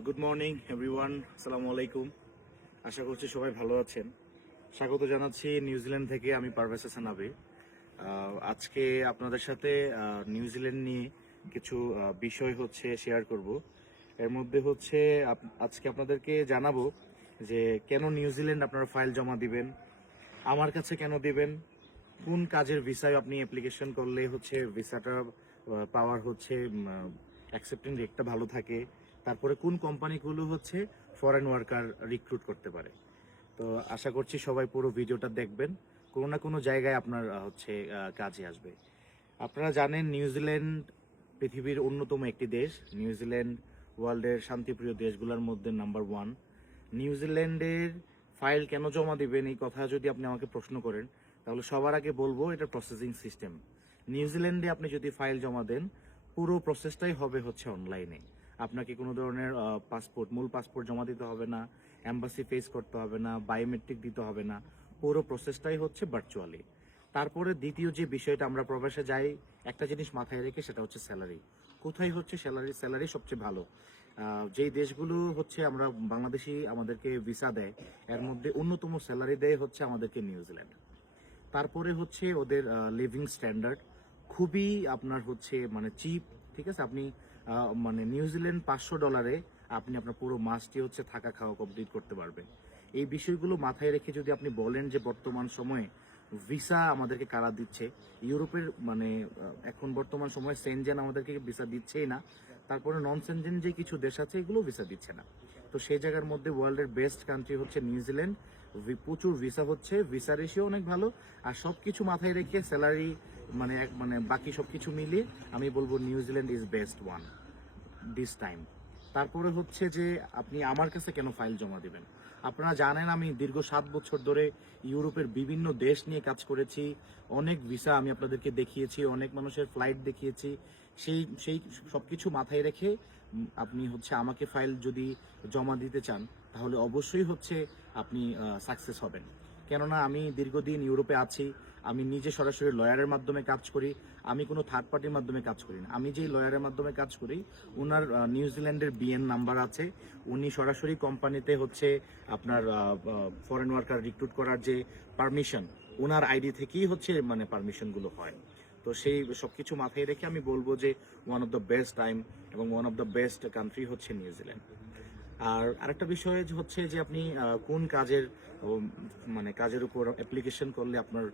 Good morning everyone, আসসালামু আলাইকুম। আশা করছি সবাই ভালো আছেন। স্বাগত জানাচ্ছি নিউজিল্যান্ড থেকে, আমি পারভেজ হাসান আবির। আজকে আপনাদের সাথে নিউজিল্যান্ড নিয়ে কিছু বিষয় শেয়ার করব। এর মধ্যে আজকে আপনাদেরকে জানাবো যে কেন নিউজিল্যান্ড আপনারা ফাইল জমা দিবেন, আমার কাছে কেন দিবেন, কোন কাজের ভিসায় আপনি অ্যাপ্লিকেশন করলে ভিসাটা পাওয়ার অ্যাকসেপ্টিং রেটটা ভালো থাকে, তারপরে কোন কোম্পানিগুলো ফরেন ওয়ার্কার রিক্রুট করতে পারে। তো আশা করছি সবাই পুরো ভিডিওটা দেখবেন, কোনো না কোনো জায়গায় আপনার কাজে আসবে। আপনারা জানেন নিউজিল্যান্ড পৃথিবীর অন্যতম একটি দেশ। নিউজিল্যান্ড ওয়ার্ল্ডের শান্তিপ্রিয় দেশগুলোর মধ্যে নাম্বার ওয়ান। নিউজিল্যান্ডের ফাইল কেন জমা দিবেন, এই কথা যদি আপনি আমাকে প্রশ্ন করেন, তাহলে সবার আগে বলবো এটা প্রসেসিং সিস্টেম। নিউজিল্যান্ডে আপনি যদি ফাইল জমা দেন, পুরো প্রসেসটাই হবে অনলাইনে। আপনাকে কোনো ধরনের মূল পাসপোর্ট জমা দিতে হবে না, এম্বাসি ফেস করতে হবে না, বায়োমেট্রিক দিতে হবে না, পুরো প্রসেসটাই ভার্চুয়ালি। তারপরে দ্বিতীয় যে বিষয়টা, আমরা প্রবাসে যাই একটা জিনিস মাথায় রেখে, সেটা হচ্ছে স্যালারি। কোথায় স্যালারি সবচেয়ে ভালো, যেই দেশগুলো আমরা বাংলাদেশি আমাদেরকে ভিসা দেয়, এর মধ্যে অন্যতম স্যালারি দেয় আমাদেরকে নিউজিল্যান্ড। তারপরে ওদের লিভিং স্ট্যান্ডার্ড খুবই আপনার মানে চিপ। ঠিক আছে, আপনি মানে নিউজিল্যান্ড $500 আপনি আপনার পুরো মাসটি থাকা খাওয়া কমপ্লিট করতে পারবেন। এই বিষয়গুলো মাথায় রেখে যদি আপনি বলেন যে বর্তমান সময়ে ভিসা আমাদেরকে কারা দিচ্ছে, ইউরোপের এখন বর্তমান সময়ে সেনজেন আমাদেরকে ভিসা দিচ্ছেই না, তারপরে নন সেনজেন যে কিছু দেশ আছে এগুলো ভিসা দিচ্ছে না। তো সেই জায়গার মধ্যে ওয়ার্ল্ডের বেস্ট কান্ট্রি নিউজিল্যান্ড। প্রচুর ভিসা রেশিও অনেক ভালো। আর সবকিছু মাথায় রেখে স্যালারি বাকি সবকিছু মিলিয়ে আমি বলবো New Zealand is best one this time. তারপরে যে আপনি আমার কাছে কেন ফাইল জমা দিবেন। আপনারা জানেন আমি দীর্ঘ 7 বছর ধরে ইউরোপের বিভিন্ন দেশ নিয়ে কাজ করেছি। অনেক ভিসা আমি আপনাদেরকে দেখিয়েছি, অনেক মানুষের ফ্লাইট দেখিয়েছি। সেই সেই সবকিছু মাথায় রেখে আপনি আমাকে ফাইল যদি জমা দিতে চান, তাহলে অবশ্যই আপনি সাকসেস হবেন। কেননা আমি দীর্ঘদিন ইউরোপে আছি, আমি নিজে সরাসরি লয়ারের মাধ্যমে কাজ করি, আমি কোনো থার্ড পার্টির মাধ্যমে কাজ করি না। আমি যেই লয়ারের মাধ্যমে কাজ করি, ওনার নিউজিল্যান্ডের বিএন নাম্বার আছে, উনি সরাসরি কোম্পানিতে আপনার ফরেন ওয়ার্কার রিক্রুট করার যে পারমিশন, ওনার আইডি থেকেই পারমিশনগুলো হয়। তো সেই সবকিছু মাথায় রেখে আমি বলবো যে one of the best time এবং one of the best country New Zealand. আর আরেকটা বিষয় যে আপনি কোন কাজের উপর অ্যাপ্লিকেশন করলে আপনার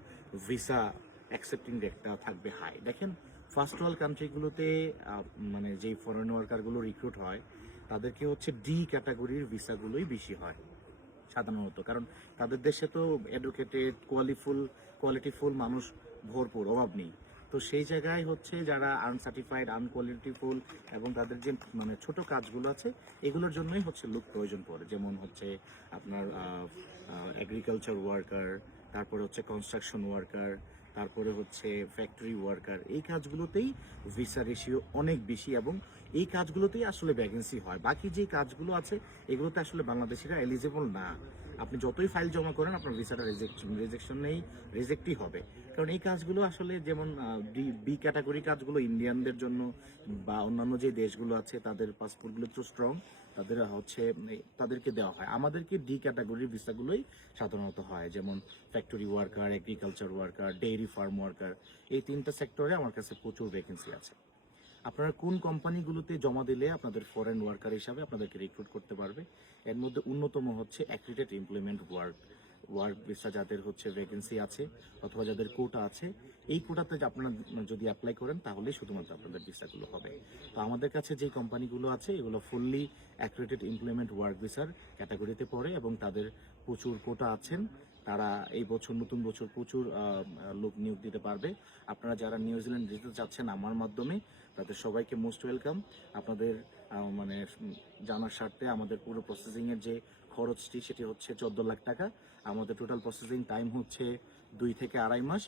ভিসা অ্যাকসেপ্টিং রেটটা থাকবে হাই। দেখেন, ফার্স্ট ওয়ার্ল্ড কান্ট্রিগুলোতে যেই ফরেন ওয়ার্কারগুলো রিক্রুট হয়, তাদেরকে ডি ক্যাটাগরির ভিসাগুলোই বেশি হয় সাধারণত। কারণ তাদের দেশে তো এডুকেটেড কোয়ালিটিফুল মানুষ ভরপুর, অভাব নেই। তো সেই জায়গায় যারা আনসার্টিফাইড, আনকোয়ালিটিফুল এবং তাদের যে ছোট কাজগুলো আছে, এগুলোর জন্যই লোক প্রয়োজন পড়ে। যেমন আপনার এগ্রিকালচার ওয়ার্কার, তারপরে কনস্ট্রাকশন ওয়ার্কার, তারপরে ফ্যাক্টরি ওয়ার্কার। এই কাজগুলোতেই ভিসা রেশিও অনেক বেশি এবং এই কাজগুলোতেই আসলে ভ্যাকেন্সি হয়। বাকি যে কাজগুলো আছে এগুলোতে আসলে বাংলাদেশিরা এলিজিবল না। আপনি যতই ফাইল জমা করেন, আপনার ভিসাটা রিজেক্টই হবে। কারণ এই কাজগুলো আসলে যেমন বি ক্যাটাগরি কাজগুলো ইন্ডিয়ানদের জন্য, বা অন্যান্য যে দেশগুলো আছে তাদের পাসপোর্টগুলো একটু স্ট্রং, তাদের তাদেরকে দেওয়া হয়। আমাদেরকে ডি ক্যাটাগরির ভিসাগুলোই সাধারণত হয়, যেমন factory worker, agriculture worker, dairy farm worker. এই 3টা সেক্টরে আমার কাছে প্রচুর ভ্যাকেন্সি আছে। আপনারা কোন কোম্পানিগুলোতে জমা দিলে আপনাদের ফরেন ওয়ার্কার হিসাবে আপনাদেরকে রিক্রুট করতে পারবে, এর মধ্যে অন্যতম অ্যাক্রিডিটেড এমপ্লয়মেন্ট ওয়ার্ক ভিসা, যাদের ভ্যাকেন্সি আছে অথবা যাদের কোটা আছে। এই কোটাতে আপনারা যদি অ্যাপ্লাই করেন, তাহলেই শুধুমাত্র আপনাদের ভিসাগুলো হবে। তো আমাদের কাছে যে কোম্পানিগুলো আছে, এগুলো ফুললি অ্যাক্রিডিটেড এমপ্লয়মেন্ট ওয়ার্ক ভিসার ক্যাটাগরিতে পড়ে এবং তাদের প্রচুর কোটা আছেন। তারা এই বছর, নতুন বছর, প্রচুর লোক নিয়োগ দিতে পারবে। আপনারা যারা নিউজিল্যান্ড যেতে চাচ্ছেন আমার মাধ্যমে, তাদের সবাইকে মোস্ট ওয়েলকাম। আপনাদের জানার স্বার্থে, আমাদের পুরো প্রসেসিংয়ের যে খরচটি, সেটি 14 লাখ টাকা। আমাদের টোটাল প্রসেসিং টাইম 2 থেকে 2.5 মাস।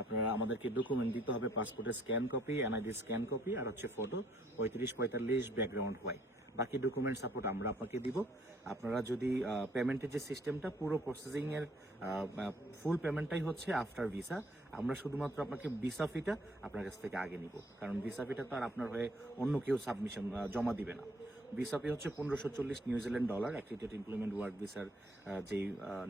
আপনারা আমাদেরকে ডকুমেন্ট দিতে হবে, পাসপোর্টের scan copy, NID scan copy, আর ফটো 35-45, ব্যাকগ্রাউন্ড হোয়াইট। বাকি ডকুমেন্ট সাপোর্ট আমরা আপনাকে দিব। আপনারা যদি পেমেন্টের যে সিস্টেমটা, পুরো প্রসেসিংয়ের ফুল পেমেন্টটাই আফটার ভিসা। আমরা শুধুমাত্র আপনাকে ভিসা ফিটা আপনার কাছ থেকে আগে নিব, কারণ ভিসা ফিটা তো আর আপনার হয়ে অন্য কেউ জমা দিবে না। ভিসা ফি হচ্ছে 1540 New Zealand dollar. Accredited employment work ভিসার যেই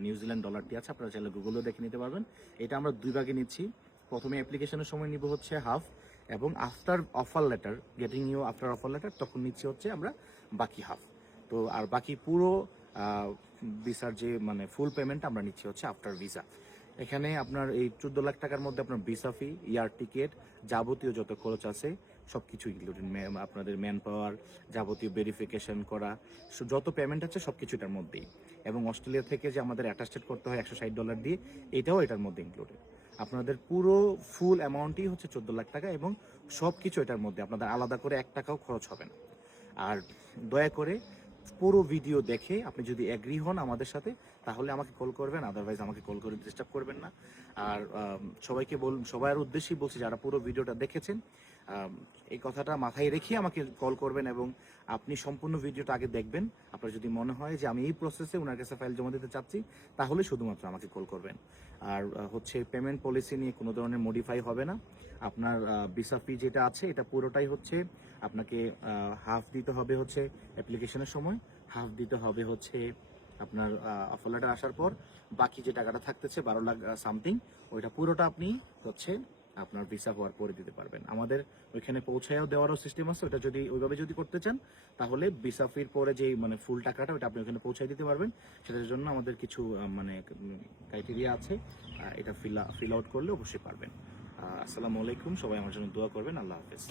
নিউজিল্যান্ড ডলারটি আছে আপনারা চাইলে গুগলেও দেখে নিতে পারবেন। এটা আমরা দুই ভাগে নিচ্ছি। প্রথমে অ্যাপ্লিকেশনের সময় নিব হচ্ছে হাফ, এবং after offer letter, getting you after offer letter, তখন নিচ্ছি হচ্ছে আমরা বাকি হাফ। তো আর বাকি পুরো ভিসার যে মানে ফুল পেমেন্ট আমরা নিচ্ছি হচ্ছে আফটার ভিসা। এখানে আপনার এই 14 লাখ টাকার মধ্যে আপনার ভিসা ফি, এয়ার টিকেট, যাবতীয় যত খরচ আছে সব কিছু ইনক্লুডেড, আপনাদের ম্যান পাওয়ার, যাবতীয় ভেরিফিকেশন করা, যত পেমেন্ট আছে সব কিছু এটার মধ্যেই। এবং অস্ট্রেলিয়া থেকে যে আমাদের অ্যাটাস্টেড করতে হয় $160 দিয়ে, এটাও এটার মধ্যে ইনক্লুডেড। আপনাদের পুরো ফুল অ্যামাউন্টই হচ্ছে 14 লাখ টাকা, এবং সব কিছু এটার মধ্যে, আপনাদের আলাদা করে 1 টাকাও খরচ হবে না। আর দয়া করে পুরো ভিডিও দেখে আপনি যদি এগ্রি হন আমাদের সাথে, তাহলে আমাকে কল করবেন, আদারওয়াইজ আমাকে কল করে ডিস্টার্ব করবেন না। আর সবার উদ্দেশ্যেই বলছি, যারা পুরো ভিডিওটা দেখেছেন এই কথাটা মাথায় রেখে আমাকে কল করবেন, এবং আপনি সম্পূর্ণ ভিডিওটা আগে দেখবেন। আপনার যদি মনে হয় যে আমি এই প্রসেসে ওনার কাছে ফাইল জমা দিতে চাচ্ছি, তাহলে শুধুমাত্র আমাকে কল করবেন। আর হচ্ছে পেমেন্ট পলিসি নিয়ে কোনো ধরনের মডিফাই হবে না। আপনার ভিসা ফি যেটা আছে এটা পুরোটাই হচ্ছে আপনাকে হাফ দিতে হবে হচ্ছে অ্যাপ্লিকেশনের সময়, হাফ দিতে হবে হচ্ছে আপনার অফার লেটার আসার পর। বাকি যে টাকাটা থাকতেছে 12 লাখ সামথিং, ওইটা পুরোটা আপনি হচ্ছে আপনার ভিসা হওয়ার পরে দিতে পারবেন। আমাদের ওইখানে পৌঁছায়ও দেওয়ারও সিস্টেম আছে, ওটা যদি ওইভাবে যদি করতে চান, তাহলে ভিসা ফির পরে যে মানে ফুল টাকাটা ওটা আপনি ওখানে পৌঁছায় দিতে পারবেন। সেটার জন্য আমাদের কিছু মানে ক্রাইটেরিয়া আছে, এটা ফিল আউট করলে অবশ্যই পারবেন। আসসালামু আলাইকুম, সবাই আমার জন্য দোয়া করবেন। আল্লাহ হাফেজ।